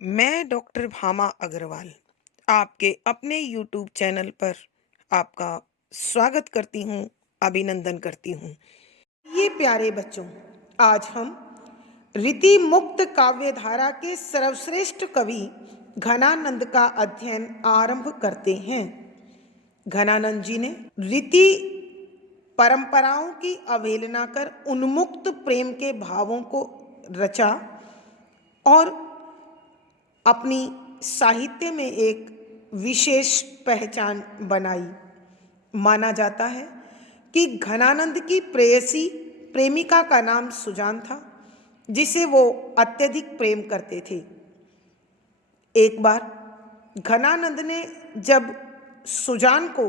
मैं डॉक्टर भामा अग्रवाल आपके अपने यूट्यूब चैनल पर आपका स्वागत करती हूँ, अभिनंदन करती हूँ। ये प्यारे बच्चों, आज हम रीति मुक्त काव्य धारा के सर्वश्रेष्ठ कवि घनानंद का अध्ययन आरंभ करते हैं। घनानंद जी ने रीति परंपराओं की अवहेलना कर उन्मुक्त प्रेम के भावों को रचा और अपनी साहित्य में एक विशेष पहचान बनाई। माना जाता है कि घनानंद की प्रेयसी प्रेमिका का नाम सुजान था, जिसे वो अत्यधिक प्रेम करते थे। एक बार घनानंद ने जब सुजान को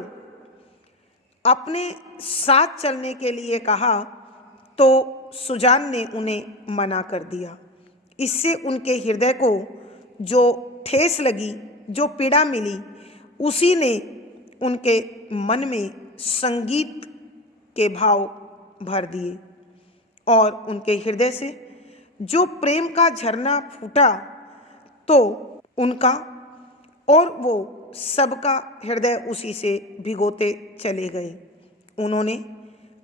अपने साथ चलने के लिए कहा तो सुजान ने उन्हें मना कर दिया। इससे उनके हृदय को जो ठेस लगी, जो पीड़ा मिली, उसी ने उनके मन में संगीत के भाव भर दिए और उनके हृदय से जो प्रेम का झरना फूटा तो उनका और वो सबका हृदय उसी से भिगोते चले गए। उन्होंने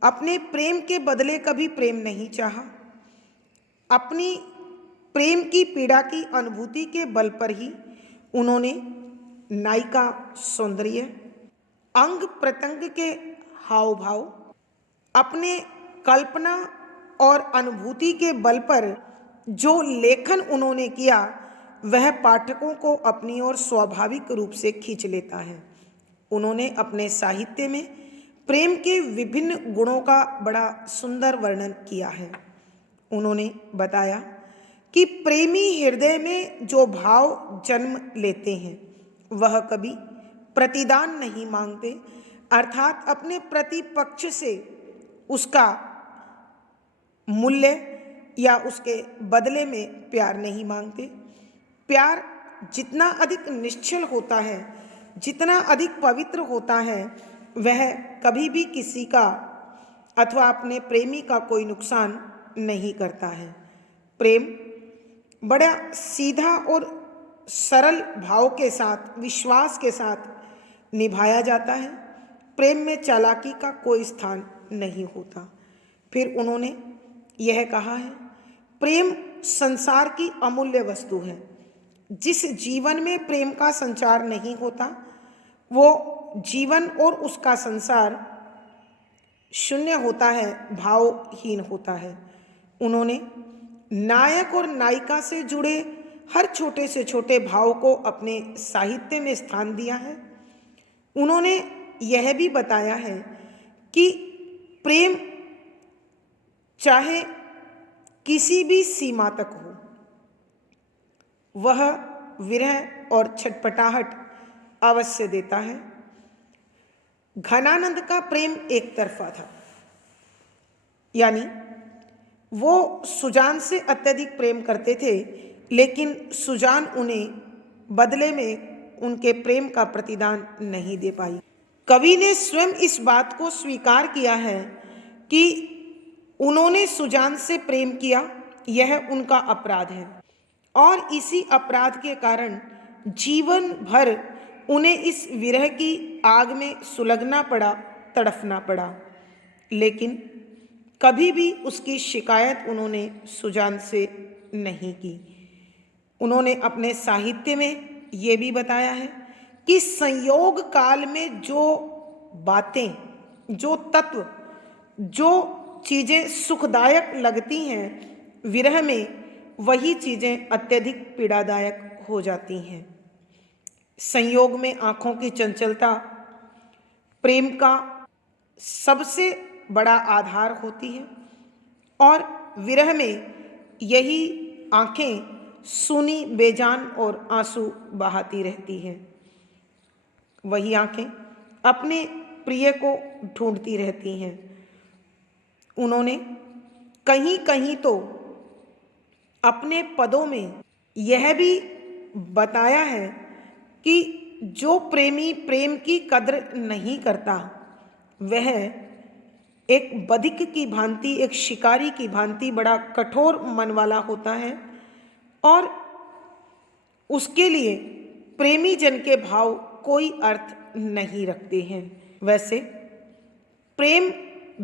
अपने प्रेम के बदले कभी प्रेम नहीं चाहा। अपनी प्रेम की पीड़ा की अनुभूति के बल पर ही उन्होंने नायिका सौंदर्य, अंग प्रत्यंग के हाव भाव, अपने कल्पना और अनुभूति के बल पर जो लेखन उन्होंने किया वह पाठकों को अपनी ओर स्वाभाविक रूप से खींच लेता है। उन्होंने अपने साहित्य में प्रेम के विभिन्न गुणों का बड़ा सुंदर वर्णन किया है। उन्होंने बताया कि प्रेमी हृदय में जो भाव जन्म लेते हैं वह कभी प्रतिदान नहीं मांगते, अर्थात अपने प्रतिपक्ष से उसका मूल्य या उसके बदले में प्यार नहीं मांगते। प्यार जितना अधिक निश्चल होता है, जितना अधिक पवित्र होता है, वह कभी भी किसी का अथवा अपने प्रेमी का कोई नुकसान नहीं करता है। प्रेम बड़ा सीधा और सरल भाव के साथ, विश्वास के साथ निभाया जाता है। प्रेम में चालाकी का कोई स्थान नहीं होता। फिर उन्होंने यह कहा है, प्रेम संसार की अमूल्य वस्तु है। जिस जीवन में प्रेम का संचार नहीं होता वो जीवन और उसका संसार शून्य होता है, भावहीन होता है। उन्होंने नायक और नायिका से जुड़े हर छोटे से छोटे भाव को अपने साहित्य में स्थान दिया है। उन्होंने यह भी बताया है कि प्रेम चाहे किसी भी सीमा तक हो, वह विरह और छटपटाहट अवश्य देता है। घनानंद का प्रेम एक तरफा था, यानी वो सुजान से अत्यधिक प्रेम करते थे, लेकिन सुजान उन्हें बदले में उनके प्रेम का प्रतिदान नहीं दे पाई। कवि ने स्वयं इस बात को स्वीकार किया है कि उन्होंने सुजान से प्रेम किया, यह उनका अपराध है और इसी अपराध के कारण जीवन भर उन्हें इस विरह की आग में सुलगना पड़ा, तड़फना पड़ा। लेकिन कभी भी उसकी शिकायत उन्होंने सुजान से नहीं की। उन्होंने अपने साहित्य में ये भी बताया है कि संयोग काल में जो बातें, जो तत्व, जो चीज़ें सुखदायक लगती हैं, विरह में वही चीज़ें अत्यधिक पीड़ादायक हो जाती हैं। संयोग में आँखों की चंचलता प्रेम का सबसे बड़ा आधार होती है और विरह में यही आँखें सूनी, बेजान और आंसू बहाती रहती हैं। वही आँखें अपने प्रिय को ढूंढती रहती हैं। उन्होंने कहीं कहीं तो अपने पदों में यह भी बताया है कि जो प्रेमी प्रेम की कद्र नहीं करता वह एक बधिक की भांति, एक शिकारी की भांति बड़ा कठोर मन वाला होता है और उसके लिए प्रेमी जन के भाव कोई अर्थ नहीं रखते हैं। वैसे प्रेम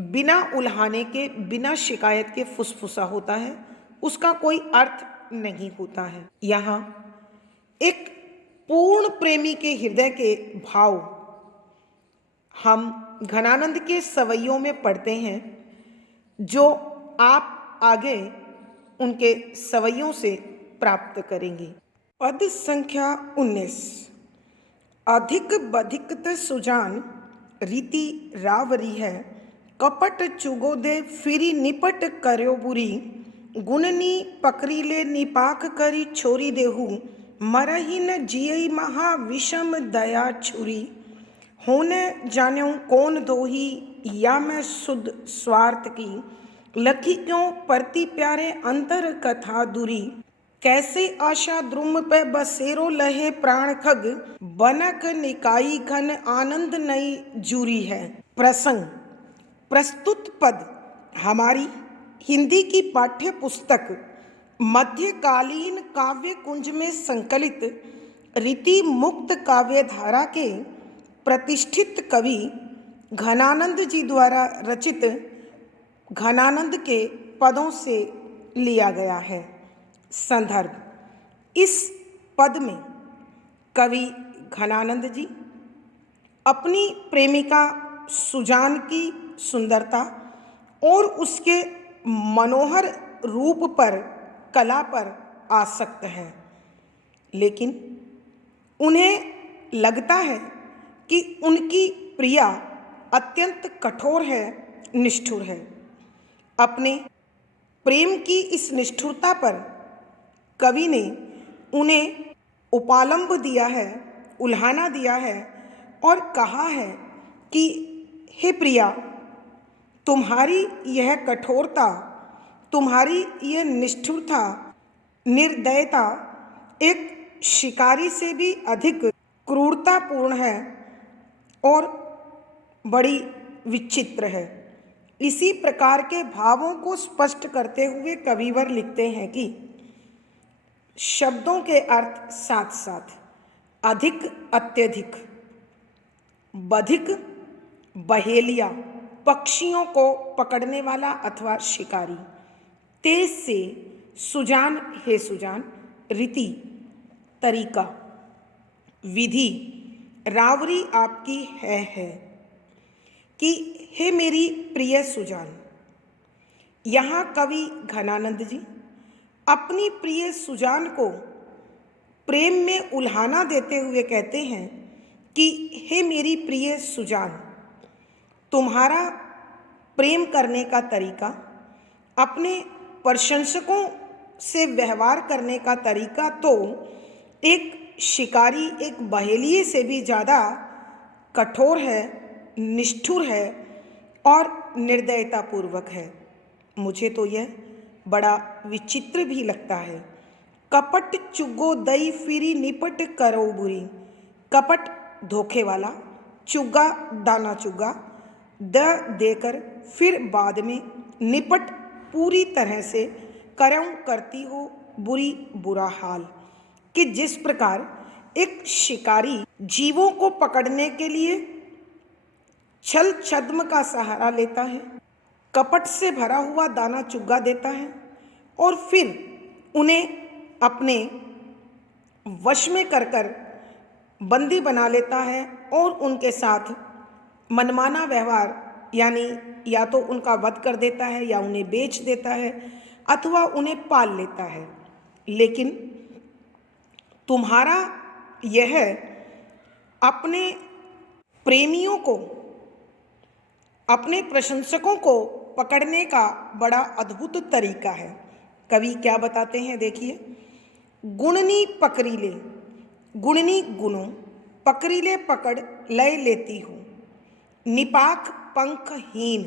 बिना उल्हाने के, बिना शिकायत के फुसफुसा होता है, उसका कोई अर्थ नहीं होता है। यहाँ एक पूर्ण प्रेमी के हृदय के भाव हम घनानंद के सवैयों में पढ़ते हैं, जो आप आगे उनके सवैयों से प्राप्त करेंगे। पद संख्या 19। अधिक बधिकत सुजान रीति रावरी है, कपट चुगो दे फिरी निपट कर्यो बुरी, गुणनी पकड़ी ले निपाक करी छोरी देहू, मरही न जियई महा विषम दया छुरी, होने जान्यों कौन दोही या मैं सुध स्वार्थ की, लखी क्यों परती प्यारे अंतर कथा दूरी, कैसे आशा द्रुम पे बसेरो लहे प्राण खग, बनक निकाई घन आनंद नई जूरी है। प्रसंग। प्रस्तुत पद हमारी हिंदी की पाठ्य पुस्तक मध्यकालीन काव्य कुंज में संकलित रीति मुक्त काव्य धारा के प्रतिष्ठित कवि घनानंद जी द्वारा रचित घनानंद के पदों से लिया गया है। संदर्भ। इस पद में कवि घनानंद जी अपनी प्रेमिका सुजान की सुंदरता और उसके मनोहर रूप पर, कला पर आसक्त हैं, लेकिन उन्हें लगता है कि उनकी प्रिया अत्यंत कठोर है, निष्ठुर है। अपने प्रेम की इस निष्ठुरता पर कवि ने उन्हें उपालंब दिया है, उल्हाना दिया है और कहा है कि हे प्रिया, तुम्हारी यह कठोरता, तुम्हारी यह निष्ठुरता, निर्दयता एक शिकारी से भी अधिक क्रूरतापूर्ण है और बड़ी विचित्र है। इसी प्रकार के भावों को स्पष्ट करते हुए कविवर लिखते हैं कि शब्दों के अर्थ साथ साथ अधिक, अत्यधिक, बधिक, बहेलिया, पक्षियों को पकड़ने वाला अथवा शिकारी, तेज से, सुजान हे सुजान, रीति तरीका, विधि, रावरी आपकी है कि हे मेरी प्रिय सुजान। यहाँ कवि घनानंद जी अपनी प्रिय सुजान को प्रेम में उल्हाना देते हुए कहते हैं कि हे मेरी प्रिय सुजान, तुम्हारा प्रेम करने का तरीका, अपने प्रशंसकों से व्यवहार करने का तरीका तो एक शिकारी, एक बहेलिए से भी ज़्यादा कठोर है, निष्ठुर है और निर्दयतापूर्वक है। मुझे तो यह बड़ा विचित्र भी लगता है। कपट चुगो दई फिरी निपट करो बुरी, कपट धोखे वाला, चुग्गा दाना चुग्गा, द देकर फिर बाद में, निपट पूरी तरह से, करऊं करती हो बुरी बुरा हाल, कि जिस प्रकार एक शिकारी जीवों को पकड़ने के लिए छल छद्म का सहारा लेता है, कपट से भरा हुआ दाना चुग्गा देता है और फिर उन्हें अपने वश में कर बंदी बना लेता है और उनके साथ मनमाना व्यवहार, यानी या तो उनका वध कर देता है या उन्हें बेच देता है अथवा उन्हें पाल लेता है। लेकिन तुम्हारा यह अपने प्रेमियों को, अपने प्रशंसकों को पकड़ने का बड़ा अद्भुत तरीका है। कवि क्या बताते हैं, देखिए। गुणनी पकड़ी ले, गुणनी गुणों, पकड़ी ले पकड़ लय लेती हूँ, निपाक पंखहीन,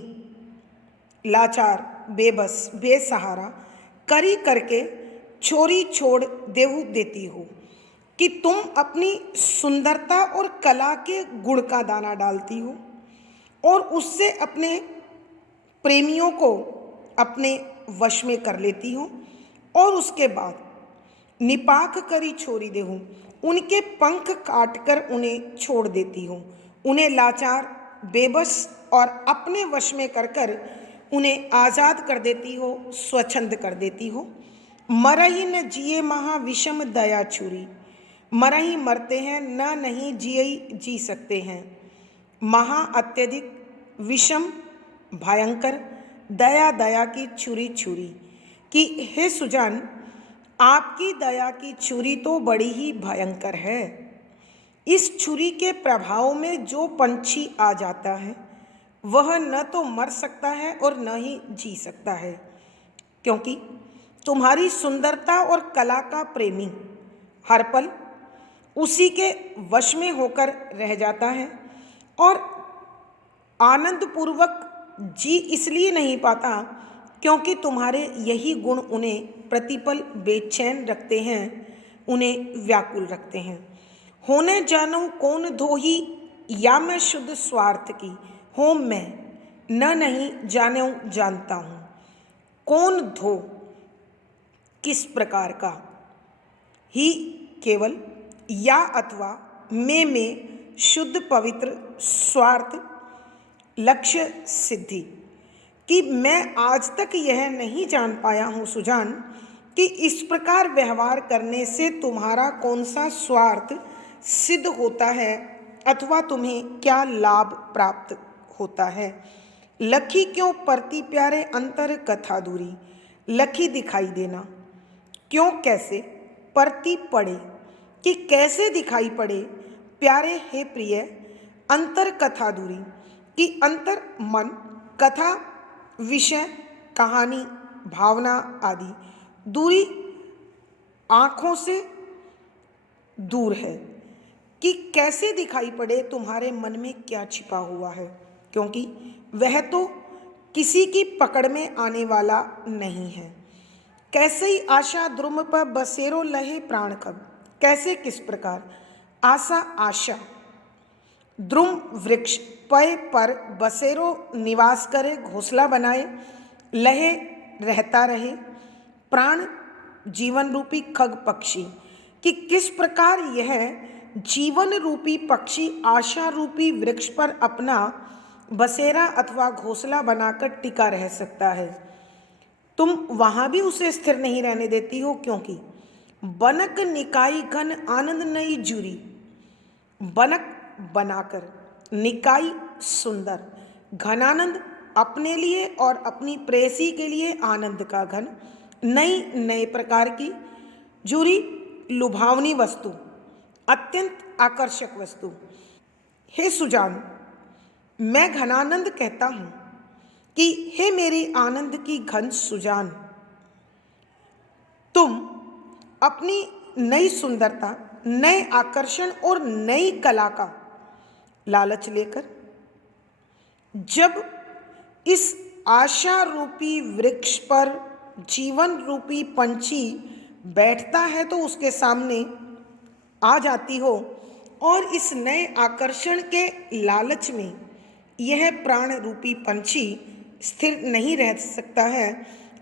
लाचार, बेबस, बेसहारा, करी करके छोरी छोड़ देहू देती हो, कि तुम अपनी सुंदरता और कला के गुण का दाना डालती हो और उससे अपने प्रेमियों को अपने वश में कर लेती हो और उसके बाद निपाक करी छोड़ी देहूँ, उनके पंख काटकर उन्हें छोड़ देती हूँ। उन्हें लाचार, बेबस और अपने वश में कर कर उन्हें आज़ाद कर देती हो, स्वच्छंद कर देती हो। मरही न जिए महा विषम दया छुरी, मरही मरते हैं न नहीं जिए जी सकते हैं। महा अत्यधिक, विषम भयंकर, दया दया की छुरी छुरी कि हे सुजान, आपकी दया की छुरी तो बड़ी ही भयंकर है। इस छुरी के प्रभाव में जो पंछी आ जाता है वह न तो मर सकता है और न ही जी सकता है, क्योंकि तुम्हारी सुंदरता और कला का प्रेमी हर पल उसी के वश में होकर रह जाता है और आनंद पूर्वक जी इसलिए नहीं पाता क्योंकि तुम्हारे यही गुण उन्हें प्रतिपल बेचैन रखते हैं, उन्हें व्याकुल रखते हैं। होने जानूं कौन धोही, या मैं शुद्ध स्वार्थ की हो मैं न नहीं जानूं जानता हूँ। कौन धो, किस प्रकार का, ही केवल, या अथवा में शुद्ध पवित्र स्वार्थ लक्ष्य सिद्धि कि मैं आज तक यह नहीं जान पाया हूँ सुजान कि इस प्रकार व्यवहार करने से तुम्हारा कौन सा स्वार्थ सिद्ध होता है अथवा तुम्हें क्या लाभ प्राप्त होता है। लखी क्यों परती प्यारे अंतर कथा दूरी, लखी दिखाई देना क्यों कैसे परती पड़े कि कैसे दिखाई पड़े प्यारे हे प्रिय अंतर कथा दूरी कि अंतर मन, कथा, विषय, कहानी, भावना आदि दूरी आँखों से दूर है कि कैसे दिखाई पड़े तुम्हारे मन में क्या छिपा हुआ है, क्योंकि वह तो किसी की पकड़ में आने वाला नहीं है। कैसे ही आशा द्रुम पर बसेरो लहे प्राण कब, कैसे किस प्रकार आशा आशा द्रुम वृक्ष पय पर बसेरो निवास करे, घोंसला बनाए, लहे रहता रहे, प्राण जीवन रूपी खग पक्षी कि किस प्रकार यह जीवन रूपी पक्षी आशा रूपी वृक्ष पर अपना बसेरा अथवा घोंसला बनाकर टिका रह सकता है। तुम वहां भी उसे स्थिर नहीं रहने देती हो, क्योंकि बनक निकाई घन आनंद नई जुरी, बनक बनाकर, निकाई सुंदर, घनानंद अपने लिए और अपनी प्रेयसी के लिए आनंद का घन, नई नए प्रकार की, जुरी लुभावनी वस्तु, अत्यंत आकर्षक वस्तु। हे सुजान, मैं घनानंद कहता हूं कि हे मेरी आनंद की घन सुजान, तुम अपनी नई सुंदरता, नए आकर्षण और नई कला का लालच लेकर जब इस आशा रूपी वृक्ष पर जीवन रूपी पंछी बैठता है तो उसके सामने आ जाती हो और इस नए आकर्षण के लालच में यह प्राण रूपी पंछी स्थिर नहीं रह सकता है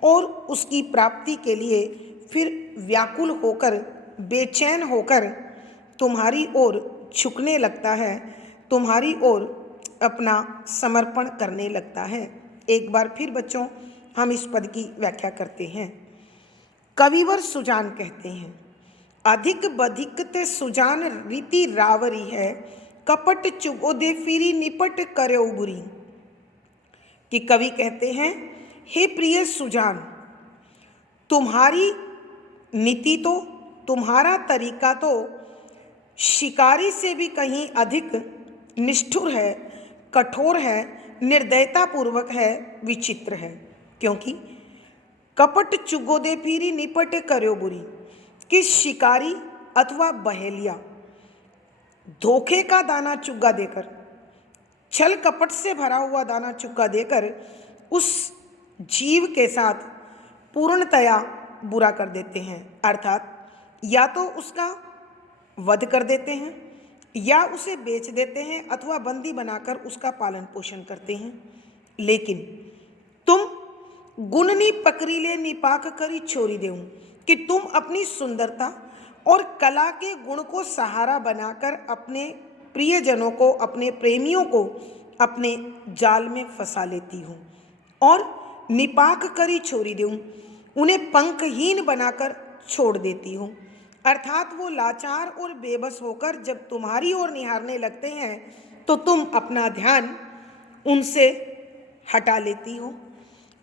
और उसकी प्राप्ति के लिए फिर व्याकुल होकर, बेचैन होकर तुम्हारी ओर झुकने लगता है, तुम्हारी ओर अपना समर्पण करने लगता है। एक बार फिर बच्चों हम इस पद की व्याख्या करते हैं। कविवर सुजान कहते हैं, अधिक बधिक ते सुजान रीति रावरी है, कपट चुगोदे फिरी निपट करे बुरी। कि कवि कहते हैं, हे प्रिय सुजान, तुम्हारी नीति तो, तुम्हारा तरीका तो शिकारी से भी कहीं अधिक निष्ठुर है, कठोर है, निर्दयतापूर्वक है, विचित्र है। क्योंकि कपट चुगोदे फिरी निपट करो बुरी कि शिकारी अथवा बहेलिया धोखे का दाना चुग्गा देकर, छल कपट से भरा हुआ दाना चुग्गा देकर उस जीव के साथ पूर्णतया बुरा कर देते हैं। अर्थात या तो उसका वध कर देते हैं या उसे बेच देते हैं अथवा बंदी बनाकर उसका पालन पोषण करते हैं। लेकिन तुम गुणनी पकड़ी ले निपाक करी छोरी देऊं कि तुम अपनी सुंदरता और कला के गुण को सहारा बनाकर अपने प्रियजनों को, अपने प्रेमियों को अपने जाल में फंसा लेती हो और निपाक करी छोड़ी दूँ, उन्हें पंखहीन बनाकर छोड़ देती हो। अर्थात वो लाचार और बेबस होकर जब तुम्हारी ओर निहारने लगते हैं तो तुम अपना ध्यान उनसे हटा लेती हो।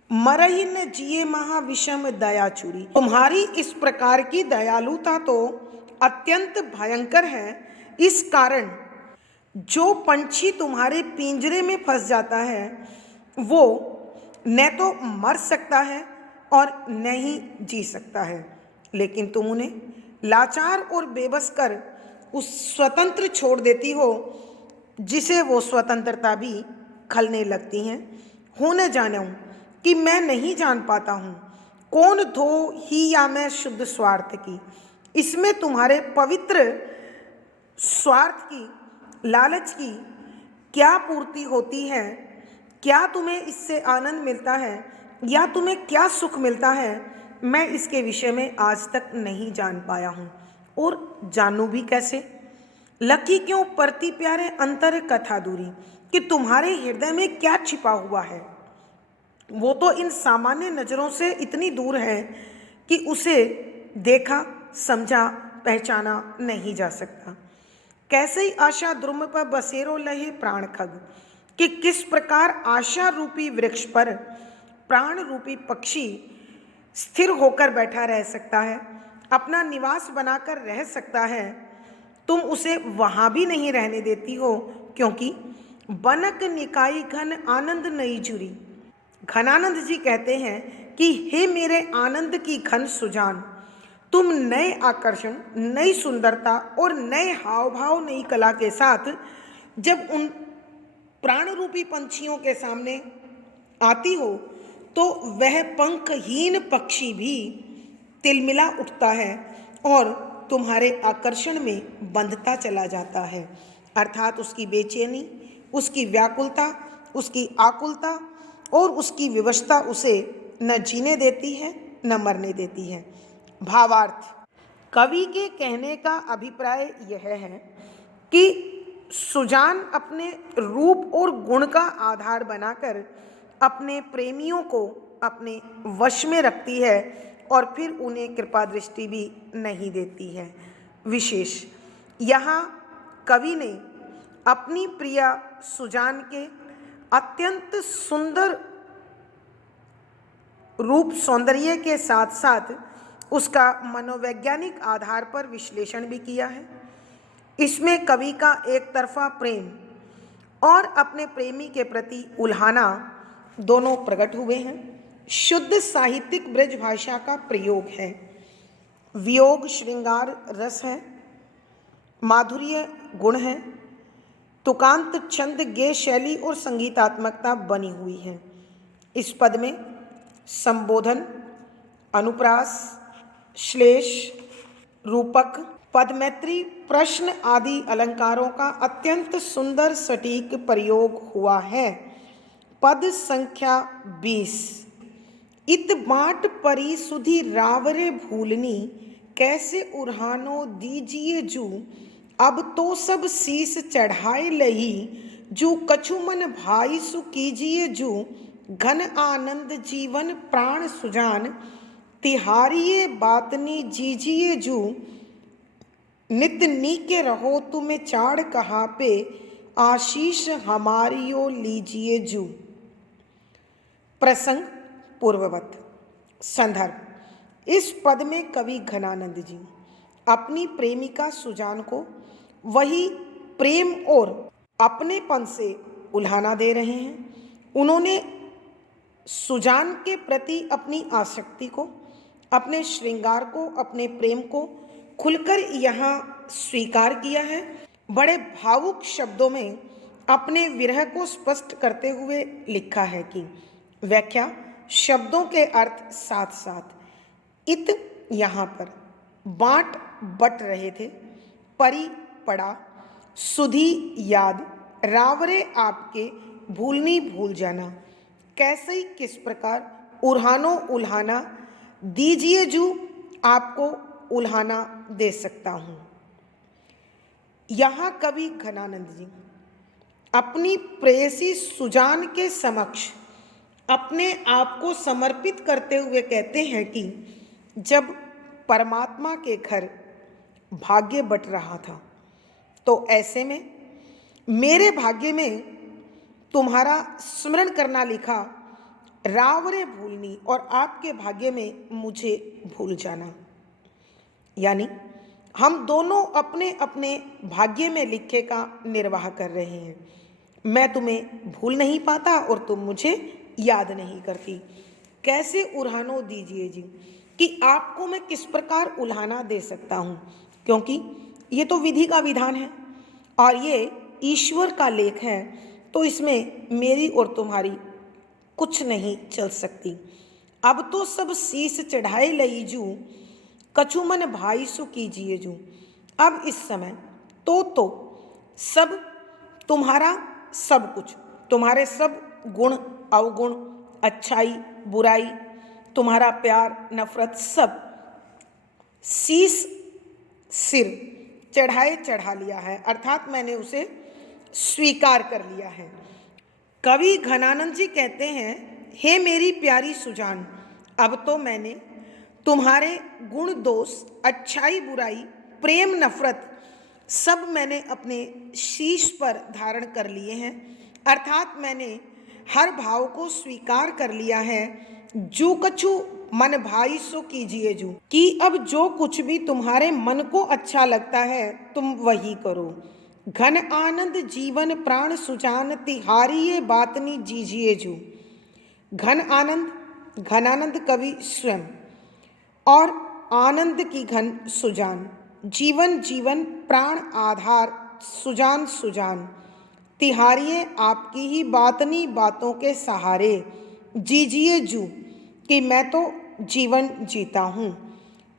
मरहि न जिए महा विषम दया चूरी। तुम्हारी इस प्रकार की दयालुता तो अत्यंत भयंकर है। इस कारण जो पंछी तुम्हारे पिंजरे में फंस जाता है वो न तो मर सकता है और न ही जी सकता है, लेकिन तुम उन्हें लाचार और बेबस कर उस स्वतंत्र छोड़ देती हो जिसे वो स्वतंत्रता भी खलने लगती हैं। हो न जानूं कि मैं नहीं जान पाता हूँ कौन धो ही या मैं शुद्ध स्वार्थ की। इसमें तुम्हारे पवित्र स्वार्थ की, लालच की क्या पूर्ति होती है? क्या तुम्हें इससे आनंद मिलता है या तुम्हें क्या सुख मिलता है? मैं इसके विषय में आज तक नहीं जान पाया हूँ और जानूं भी कैसे। लकी क्यों परती प्यारे अंतर कथा दूरी, कि तुम्हारे हृदय में क्या छिपा हुआ है वो तो इन सामान्य नज़रों से इतनी दूर है कि उसे देखा, समझा, पहचाना नहीं जा सकता। कैसे ही आशा द्रुम पर बसेरो लहे प्राण खग, कि किस प्रकार आशा रूपी वृक्ष पर प्राण रूपी पक्षी स्थिर होकर बैठा रह सकता है, अपना निवास बनाकर रह सकता है, तुम उसे वहाँ भी नहीं रहने देती हो, क्योंकि बनक निकाई घन आनंद नई जुरी। घनानंद जी कहते हैं कि हे मेरे आनंद की घन सुजान, तुम नए आकर्षण, नई सुंदरता और नए हाव भाव, नई कला के साथ जब उन प्राण रूपी पंछियों के सामने आती हो तो वह पंखहीन पक्षी भी तिलमिला उठता है और तुम्हारे आकर्षण में बंधता चला जाता है। अर्थात उसकी बेचैनी, उसकी व्याकुलता, उसकी आकुलता और उसकी विवशता उसे न जीने देती है न मरने देती है। भावार्थ, कवि के कहने का अभिप्राय यह है कि सुजान अपने रूप और गुण का आधार बनाकर अपने प्रेमियों को अपने वश में रखती है और फिर उन्हें कृपा दृष्टि भी नहीं देती है। विशेष यहाँ कवि ने अपनी प्रिया सुजान के अत्यंत सुंदर रूप सौंदर्य के साथ साथ उसका मनोवैज्ञानिक आधार पर विश्लेषण भी किया है। इसमें कवि का एक तरफा प्रेम और अपने प्रेमी के प्रति उल्हाना दोनों प्रकट हुए हैं। शुद्ध साहित्यिक ब्रज भाषा का प्रयोग है, वियोग श्रृंगार रस है, माधुर्य गुण है, तुकांत छंद गेय शैली और संगीतात्मकता बनी हुई है। इस पद में संबोधन, अनुप्रास, श्लेष, रूपक, पदमैत्री, प्रश्न आदि अलंकारों का अत्यंत सुंदर सटीक प्रयोग हुआ है। पद संख्या 20। इत बाट परी सुधि रावरे भूलनी, कैसे उरहानो दीजिए जू, अब तो सब शीस चढ़ाए लही, जू कछु मन भाई सु कीजिए जू, घन आनंद जीवन प्राण सुजान, तिहारिये बातनी जीजिए जू, नित नीके रहो तुम्हें चाड़ कहाँ पे, आशीष हमारियो लीजिए जू। प्रसंग पूर्ववत। संदर्भ, इस पद में कवि घनानंद जी अपनी प्रेमिका सुजान को वही प्रेम और अपनेपन से उल्हाना दे रहे हैं। उन्होंने सुजान के प्रति अपनी आसक्ति को, अपने श्रृंगार को, अपने प्रेम को खुलकर यहाँ स्वीकार किया है। बड़े भावुक शब्दों में अपने विरह को स्पष्ट करते हुए लिखा है कि व्याख्या, शब्दों के अर्थ साथ साथ। इत यहाँ पर बाँट बट रहे थे, परी पड़ा, सुधी याद, रावरे आपके, भूलनी भूल जाना, कैसे किस प्रकार, उरहानो उल्हाना, दीजिए जू आपको उल्हाना दे सकता हूँ। यहाँ कवि घनानंद जी अपनी प्रेयसी सुजान के समक्ष अपने आप को समर्पित करते हुए कहते हैं कि जब परमात्मा के घर भाग्य बट रहा था, तो ऐसे में मेरे भाग्य में तुम्हारा स्मरण करना लिखा, रावरे भूलनी, और आपके भाग्य में मुझे भूल जाना। यानी हम दोनों अपने अपने भाग्य में लिखे का निर्वाह कर रहे हैं। मैं तुम्हें भूल नहीं पाता और तुम मुझे याद नहीं करती। कैसे उल्हानो दीजिए जी, कि आपको मैं किस प्रकार उल्हाना दे सकता हूँ, क्योंकि ये तो विधि का विधान है और ये ईश्वर का लेख है, तो इसमें मेरी और तुम्हारी कुछ नहीं चल सकती। अब तो सब शीश चढ़ाए लई जू, कछु मन भाई सु कीजिए जू। अब इस समय तो सब तुम्हारा सब कुछ, तुम्हारे सब गुण अवगुण, अच्छाई बुराई, तुम्हारा प्यार नफरत, सब शीश सिर चढ़ाए चढ़ा लिया है, अर्थात मैंने उसे स्वीकार कर लिया है। कवि घनानंद जी कहते हैं, हे मेरी प्यारी सुजान, अब तो मैंने तुम्हारे गुण दोष, अच्छाई बुराई, प्रेम नफरत, सब मैंने अपने शीश पर धारण कर लिए हैं, अर्थात मैंने हर भाव को स्वीकार कर लिया है। जो कछु मन भाई सो कीजिए जू, कि अब जो कुछ भी तुम्हारे मन को अच्छा लगता है तुम वही करो। घन आनंद जीवन प्राण सुजान, तिहारिये बातनी जीजिए जू। घन आनंद, घनानंद कवि स्वयं, और आनंद की घन सुजान, जीवन जीवन प्राण आधार सुजान सुजान, तिहारिये आपकी ही बातनी बातों के सहारे, जीजिए जू, कि मैं तो जीवन जीता हूँ।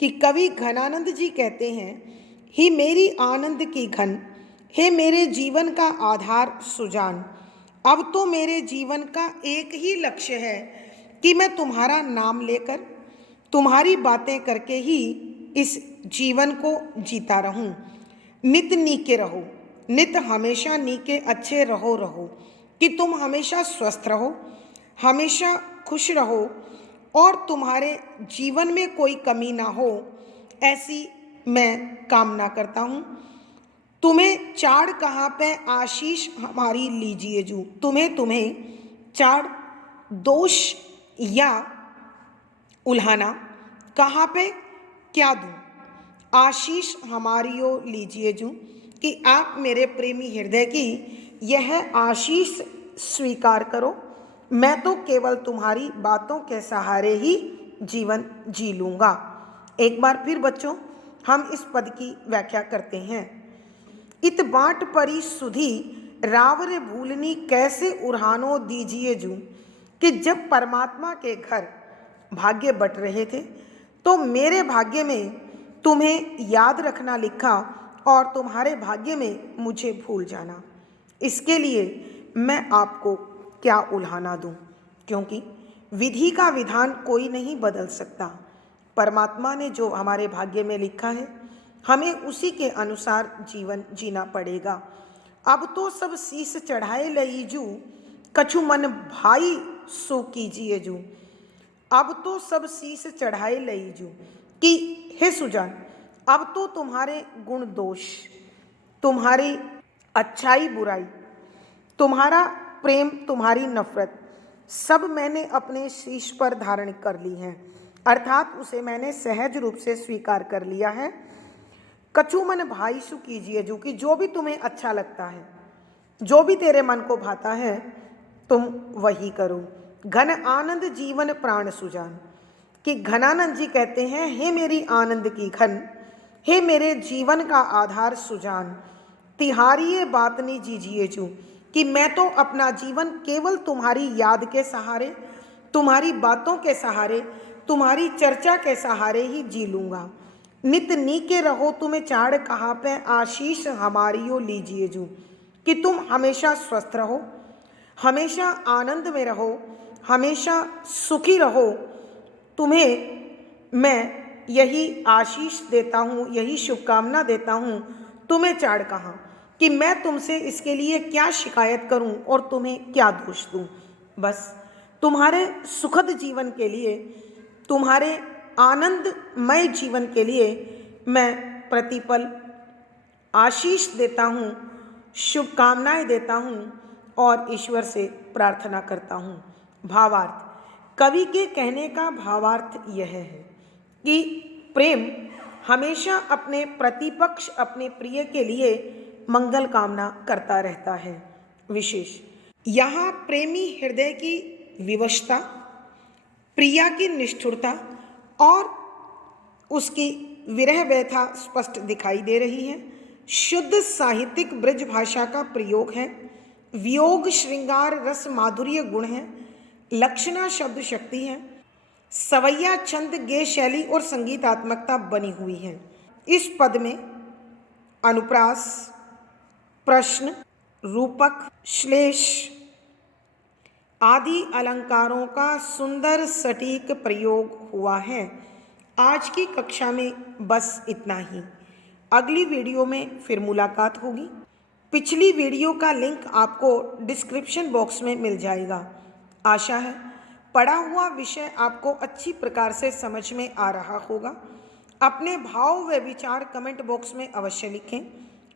कि कवि घनानंद जी कहते हैं, ही मेरी आनंद की घन, हे मेरे जीवन का आधार सुजान, अब तो मेरे जीवन का एक ही लक्ष्य है कि मैं तुम्हारा नाम लेकर, तुम्हारी बातें करके ही इस जीवन को जीता रहूं। नित नीके रहो, नित हमेशा नीके अच्छे रहो रहो, कि तुम हमेशा स्वस्थ रहो, हमेशा खुश रहो और तुम्हारे जीवन में कोई कमी ना हो, ऐसी मैं कामना करता हूँ। तुम्हें चाड़ कहाँ पे आशीष हमारी लीजिए जू, तुम्हें चाड़ दोष या उल्हाना कहाँ पे क्या दूँ, आशीष हमारी ओ लीजिए जू, कि आप मेरे प्रेमी हृदय की यह आशीष स्वीकार करो। मैं तो केवल तुम्हारी बातों के सहारे ही जीवन जी लूँगा। एक बार फिर बच्चों हम इस पद की व्याख्या करते हैं। इत बाट परी सुधी, रावरे भूलनी कैसे उल्हानो दीजिए जू, कि जब परमात्मा के घर भाग्य बट रहे थे तो मेरे भाग्य में तुम्हें याद रखना लिखा और तुम्हारे भाग्य में मुझे भूल जाना। इसके लिए मैं आपको क्या उल्हाना दूं, क्योंकि विधि का विधान कोई नहीं बदल सकता। परमात्मा ने जो हमारे भाग्य में लिखा है हमें उसी के अनुसार जीवन जीना पड़ेगा। अब तो सब शीश चढ़ाए लई जू, कछु मन भाई सो कीजिए जू। अब तो सब शीश चढ़ाए लई जू, कि हे सुजान, अब तो तुम्हारे गुण दोष, तुम्हारी अच्छाई बुराई, तुम्हारा प्रेम, तुम्हारी नफरत, सब मैंने अपने शीश पर धारण कर ली है, अर्थात उसे मैंने सहज रूप से स्वीकार कर लिया है। कछु मन भाई सु कीजिए जू, कि जो भी तुम्हें अच्छा लगता है, जो भी तेरे मन को भाता है तुम वही करो। घन आनंद जीवन प्राण सुजान, कि घनानंद जी कहते हैं, हे मेरी आनंद की घन, हे मेरे जीवन का आधार सुजान, तिहारिये बातनी जीजिए जू, कि मैं तो अपना जीवन केवल तुम्हारी याद के सहारे, तुम्हारी बातों के सहारे, तुम्हारी चर्चा के सहारे ही जी लूँगा। नित नीके रहो, तुम्हें चाड़ कहाँ पे आशीष हमारियो लीजिए जू, कि तुम हमेशा स्वस्थ रहो, हमेशा आनंद में रहो, हमेशा सुखी रहो, तुम्हें मैं यही आशीष देता हूँ, यही शुभकामना देता हूँ तुम्हें चाड़ कहाँ, कि मैं तुमसे इसके लिए क्या शिकायत करूँ और तुम्हें क्या दोष दूँ। बस तुम्हारे सुखद जीवन के लिए, तुम्हारे आनंदमय जीवन के लिए मैं प्रतिपल आशीष देता हूँ, शुभकामनाएं देता हूँ और ईश्वर से प्रार्थना करता हूँ। भावार्थ, कवि के कहने का भावार्थ यह है कि प्रेम हमेशा अपने प्रतिपक्ष, अपने प्रिय के लिए मंगल कामना करता रहता है। विशेष यहाँ प्रेमी हृदय की विवशता, प्रिया की निष्ठुरता और उसकी विरह व्यथा स्पष्ट दिखाई दे रही है। शुद्ध साहित्यिक ब्रज भाषा का प्रयोग है। वियोग श्रृंगार रस माधुर्य गुण है। लक्षणा शब्द शक्ति है। सवैया छंद गेय शैली और संगीतात्मकता बनी हुई है। इस पद में अनुप्रास, प्रश्न, रूपक, श्लेष आदि अलंकारों का सुंदर सटीक प्रयोग हुआ है। आज की कक्षा में बस इतना ही। अगली वीडियो में फिर मुलाकात होगी। पिछली वीडियो का लिंक आपको डिस्क्रिप्शन बॉक्स में मिल जाएगा। आशा है पढ़ा हुआ विषय आपको अच्छी प्रकार से समझ में आ रहा होगा। अपने भाव व विचार कमेंट बॉक्स में अवश्य लिखें।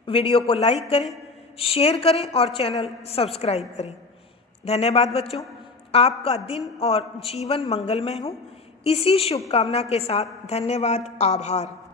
वीडियो को लाइक करें, शेयर करें और चैनल सब्सक्राइब करें। धन्यवाद बच्चों। आपका दिन और जीवन मंगलमय हो, इसी शुभकामना के साथ धन्यवाद, आभार।